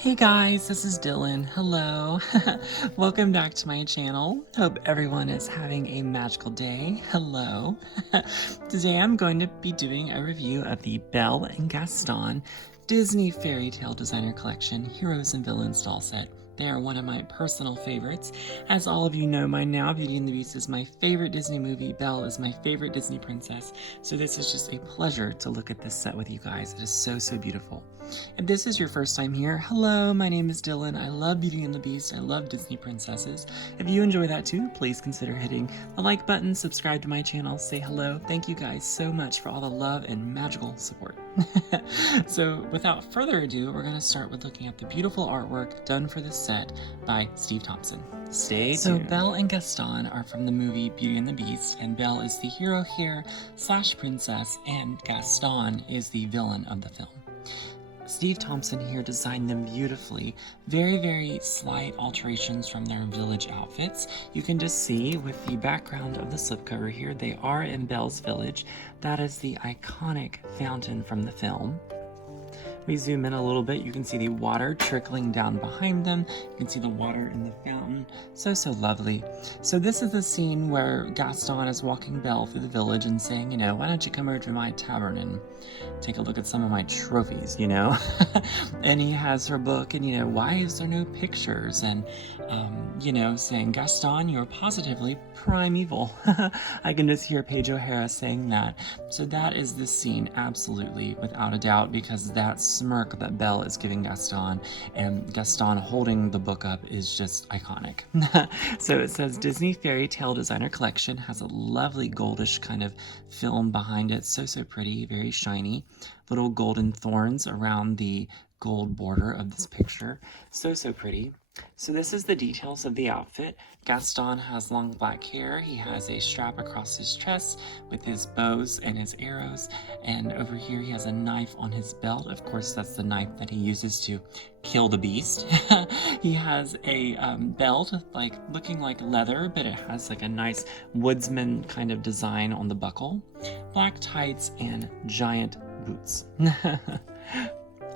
Hey guys, this is Dylan. Hello. Welcome back to my channel. Hope everyone is having a magical day. Hello. Today I'm going to be doing a review of the Belle and Gaston Disney Fairy Tale Designer Collection Heroes and Villains doll set. They are one of my personal favorites. As all of you know by now, Beauty and the Beast is my favorite Disney movie. Belle is my favorite Disney princess. So this is just a pleasure to look at this set with you guys. It is so beautiful. If this is your first time here, hello, my name is Dylan. I love Beauty and the Beast. I love Disney princesses. If you enjoy that too, please consider hitting the like button, subscribe to my channel, say hello. Thank you guys so much for all the love and magical support. So without further ado, we're going to start with looking at the beautiful artwork done for this set by Steve Thompson. Stay tuned. So Belle and Gaston are from the movie Beauty and the Beast, and Belle is the hero here / princess, and Gaston is the villain of the film. Steve Thompson here designed them beautifully. Very slight alterations from their village outfits. You can just see with the background of the slipcover here, they are in Belle's village. That is the iconic fountain from the film. We zoom in a little bit, you can see the water trickling down behind them. You can see the water in the fountain. So lovely. So this is the scene where Gaston is walking Belle through the village and saying, why don't you come over to my tavern and take a look at some of my trophies, And he has her book and, why is there no pictures? And, saying, Gaston, you're positively primeval. I can just hear Paige O'Hara saying that. So that is the scene, absolutely, without a doubt, because that smirk that Belle is giving Gaston and Gaston holding the book up is just iconic. So it says Disney Fairy Tale Designer Collection, has a lovely goldish kind of film behind it. So pretty, very shiny. Little golden thorns around the gold border of this picture. So pretty. So this is the details of the outfit. Gaston has long black hair. He has a strap across his chest with his bows and his arrows. And over here he has a knife on his belt. Of course, that's the knife that he uses to kill the beast. He has a belt looking like leather, but it has like a nice woodsman kind of design on the buckle. Black tights and giant boots.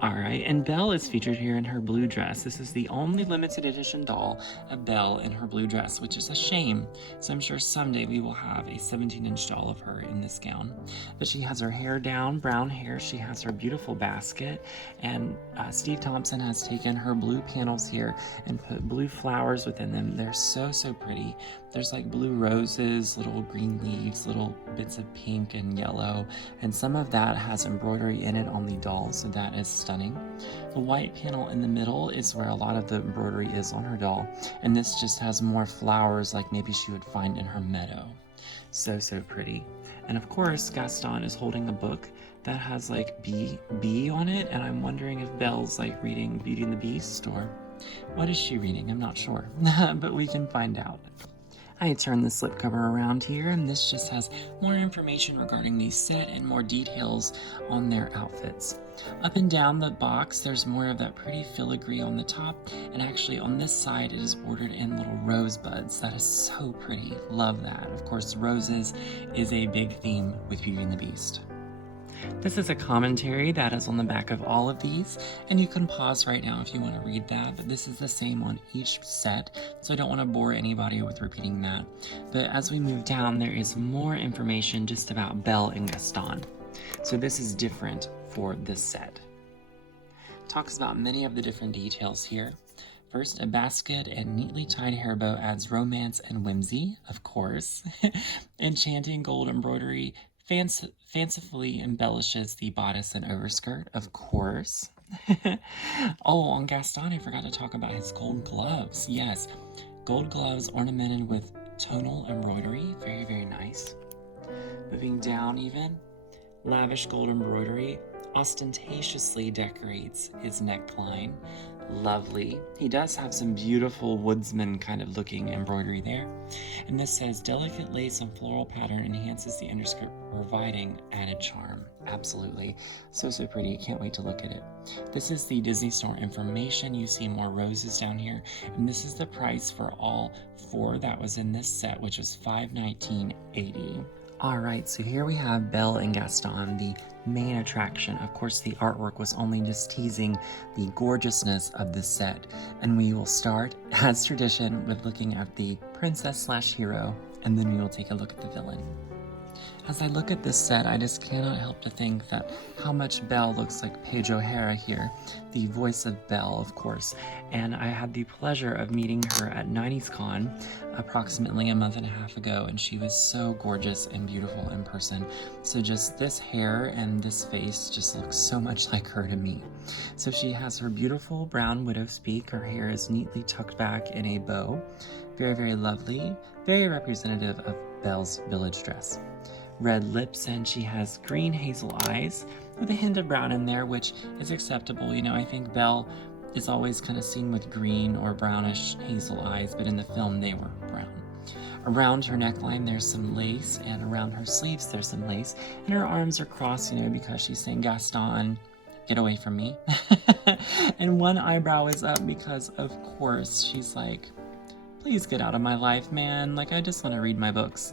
Alright, and Belle is featured here in her blue dress. This is the only limited edition doll of Belle in her blue dress, which is a shame. So I'm sure someday we will have a 17-inch doll of her in this gown. But she has her hair down, brown hair. She has her beautiful basket. And Steve Thompson has taken her blue panels here and put blue flowers within them. They're so pretty. There's like blue roses, little green leaves, little bits of pink and yellow. And some of that has embroidery in it on the doll, so that is stunning. The white panel in the middle is where a lot of the embroidery is on her doll, and this just has more flowers like maybe she would find in her meadow. So pretty. And of course, Gaston is holding a book that has like B on it, and I'm wondering if Belle's like reading Beauty and the Beast, or what is she reading? I'm not sure, but we can find out. I turned the slipcover around here, and this just has more information regarding the set and more details on their outfits. Up and down the box, there's more of that pretty filigree on the top, and actually on this side it is bordered in little rosebuds. That is so pretty. Love that. Of course, roses is a big theme with Beauty and the Beast. This is a commentary that is on the back of all of these, and you can pause right now if you want to read that, but this is the same on each set, so I don't want to bore anybody with repeating that. But as we move down, there is more information just about Belle and Gaston. So this is different for this set. Talks about many of the different details here. First, a basket and neatly tied hair bow adds romance and whimsy, of course. Enchanting gold embroidery fancifully embellishes the bodice and overskirt, of course. Oh, on Gaston, I forgot to talk about his gold gloves. Yes, gold gloves ornamented with tonal embroidery. Very nice. Moving down even, lavish gold embroidery ostentatiously decorates his neckline. Lovely. He does have some beautiful woodsman kind of looking embroidery there. And this says, delicate lace and floral pattern enhances the underskirt, providing added charm. Absolutely. So pretty. Can't wait to look at it. This is the Disney Store information. You see more roses down here. And this is the price for all 4 that was in this set, which was $519.80. All right, so here we have Belle and Gaston, the main attraction. Of course, the artwork was only just teasing the gorgeousness of this set, and we will start, as tradition, with looking at the princess/hero, and then we will take a look at the villain. As I look at this set, I just cannot help to think that how much Belle looks like Paige O'Hara here, the voice of Belle, of course. And I had the pleasure of meeting her at 90s Con approximately a month and a half ago, and she was so gorgeous and beautiful in person. So just this hair and this face just looks so much like her to me. So she has her beautiful brown widow's peak. Her hair is neatly tucked back in a bow. Very, very lovely, very representative of Belle's village dress. Red lips, and she has green hazel eyes with a hint of brown in there, which is acceptable. You know, I think Belle is always kind of seen with green or brownish hazel eyes, but in the film they were brown. Around her neckline there's some lace, and around her sleeves there's some lace, and her arms are crossed, you know, because she's saying, Gaston, get away from me. And one eyebrow is up because, of course, she's like, please get out of my life, man. Like, I just want to read my books.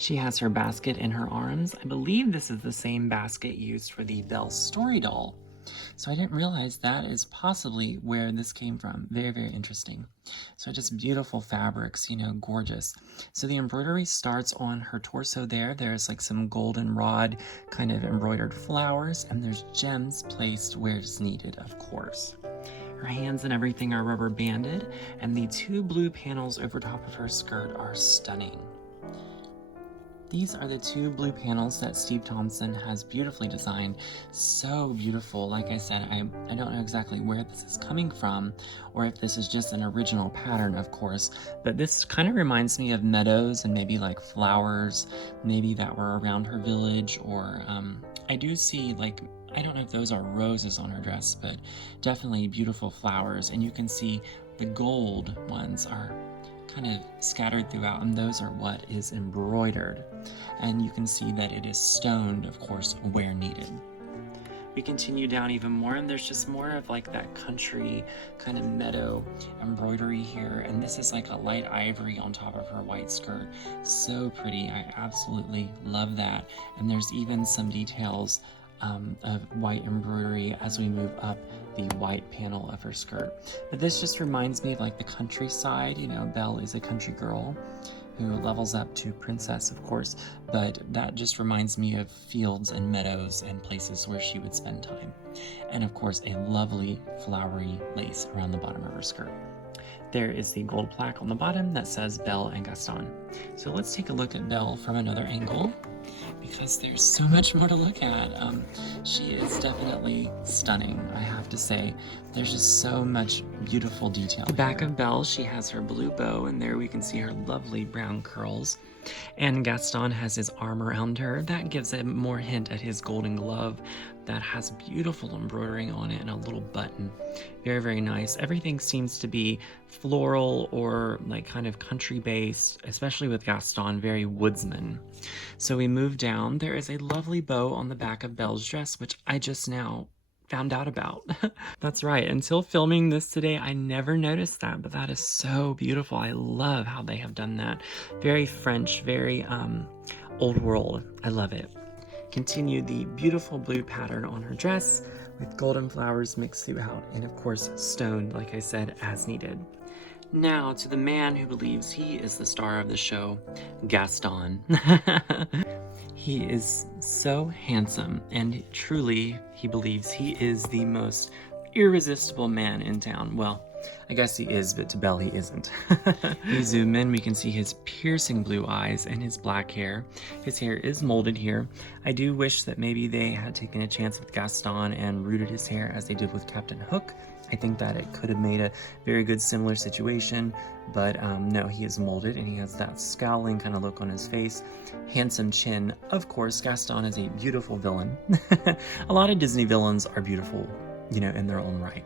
She has her basket in her arms. I believe this is the same basket used for the Belle story doll. So I didn't realize that is possibly where this came from. Very, very interesting. So just beautiful fabrics, you know, gorgeous. So the embroidery starts on her torso there. There's like some goldenrod kind of embroidered flowers, and there's gems placed where it's needed, of course. Her hands and everything are rubber banded, and the two blue panels over top of her skirt are stunning. These are the two blue panels that Steve Thompson has beautifully designed. So beautiful. Like I said, I don't know exactly where this is coming from, or if this is just an original pattern, of course, but this kind of reminds me of meadows and maybe like flowers, maybe that were around her village, or I do see, like, I don't know if those are roses on her dress, but definitely beautiful flowers, and you can see the gold ones are kind of scattered throughout, and those are what is embroidered. And you can see that it is stoned, of course, where needed. We continue down even more, and there's just more of like that country kind of meadow embroidery here, and this is like a light ivory on top of her white skirt. So pretty. I absolutely love that. And there's even some details of white embroidery as we move up the white panel of her skirt. But this just reminds me of like the countryside. You know, Belle is a country girl who levels up to princess, of course, but that just reminds me of fields and meadows and places where she would spend time. And of course, a lovely flowery lace around the bottom of her skirt. There is the gold plaque on the bottom that says Belle and Gaston. So let's take a look at Belle from another angle, because there's so much more to look at. She is definitely stunning, I have to say. There's just so much beautiful detail. The back of Belle, she has her blue bow, and there we can see her lovely brown curls. And Gaston has his arm around her. That gives a more hint at his golden glove that has beautiful embroidering on it and a little button. Very, very nice. Everything seems to be floral or like kind of country based, especially with Gaston, very woodsman. So we move down. There is a lovely bow on the back of Belle's dress, which I just now found out about. That's right. Until filming this today, I never noticed that, but that is so beautiful. I love how they have done that. Very French, very old world. I love it. Continue the beautiful blue pattern on her dress with golden flowers mixed throughout, and of course stoned, like I said, as needed. Now to the man who believes he is the star of the show, Gaston. He is so handsome, and truly he believes he is the most irresistible man in town. Well, I guess he is, but to Belle he isn't. We zoom in, we can see his piercing blue eyes and his black hair. His hair is molded here. I do wish that maybe they had taken a chance with Gaston and rooted his hair as they did with Captain Hook. I think that it could have made a very good similar situation, but no, he is molded, and he has that scowling kind of look on his face. Handsome chin. Of course, Gaston is a beautiful villain. A lot of Disney villains are beautiful, you know, in their own right.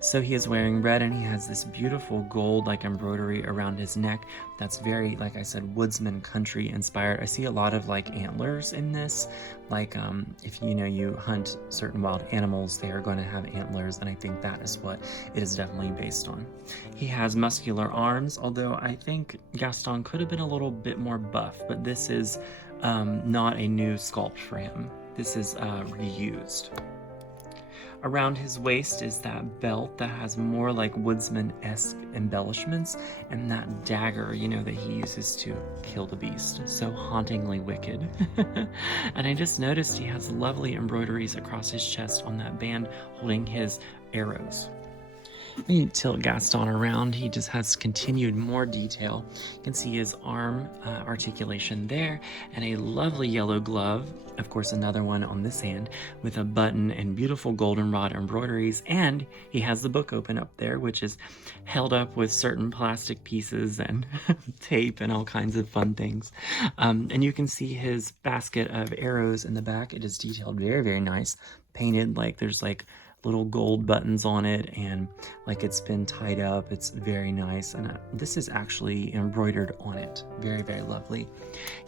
So he is wearing red, and he has this beautiful gold like embroidery around his neck that's very, like I said, woodsman country inspired. I see a lot of like antlers in this, like if you hunt certain wild animals, they are going to have antlers, and I think that is what it is definitely based on. He has muscular arms, although I think Gaston could have been a little bit more buff, but this is not a new sculpt for him. This is reused. Around his waist is that belt that has more like woodsman-esque embellishments, and that dagger, that he uses to kill the beast. So hauntingly wicked. And I just noticed he has lovely embroideries across his chest on that band holding his arrows. When you tilt Gaston around, he just has continued more detail. You can see his arm articulation there, and a lovely yellow glove, of course another one on this hand, with a button and beautiful goldenrod embroideries, and he has the book open up there, which is held up with certain plastic pieces and tape and all kinds of fun things. And you can see his basket of arrows in the back. It is detailed very, very nice, painted like there's like little gold buttons on it, and like it's been tied up. It's very nice, and this is actually embroidered on it. Very, very lovely.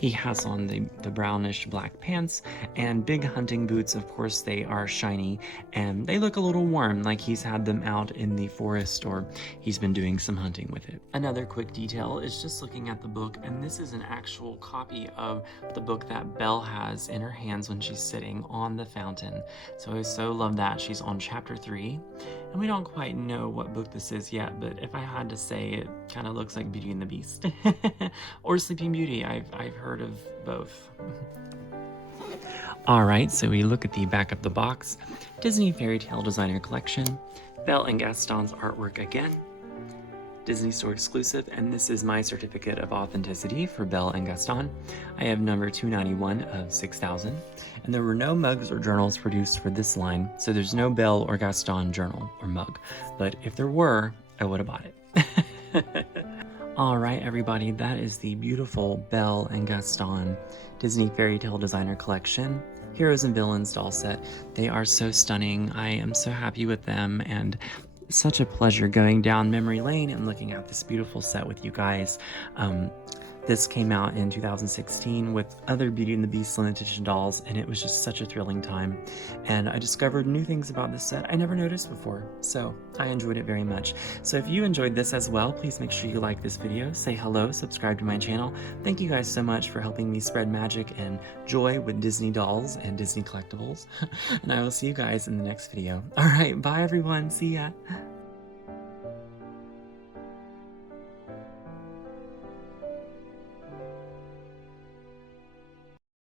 He has on the brownish black pants and big hunting boots. Of course, they are shiny and they look a little warm, like he's had them out in the forest or he's been doing some hunting with it. Another quick detail is just looking at the book, and this is an actual copy of the book that Belle has in her hands when she's sitting on the fountain. So I so love that. She's on chapter 3, and we don't quite know what book this is yet, but if I had to say, it kind of looks like Beauty and the Beast or Sleeping Beauty. I've heard of both. Alright, so we look at the back of the box. Disney Fairytale Designer Collection, Belle and Gaston's artwork again, Disney Store exclusive, and this is my certificate of authenticity for Belle and Gaston. I have number 291 of 6,000, and there were no mugs or journals produced for this line, so there's no Belle or Gaston journal or mug, but if there were, I would have bought it. Alright everybody, that is the beautiful Belle and Gaston Disney Fairytale Designer Collection Heroes and Villains doll set. They are so stunning. I am so happy with them, and such a pleasure going down memory lane and looking at this beautiful set with you guys. This came out in 2016 with other Beauty and the Beast limited edition dolls, and it was just such a thrilling time. And I discovered new things about this set I never noticed before, so I enjoyed it very much. So if you enjoyed this as well, please make sure you like this video, say hello, subscribe to my channel. Thank you guys so much for helping me spread magic and joy with Disney dolls and Disney collectibles. And I will see you guys in the next video. Alright, bye everyone, see ya!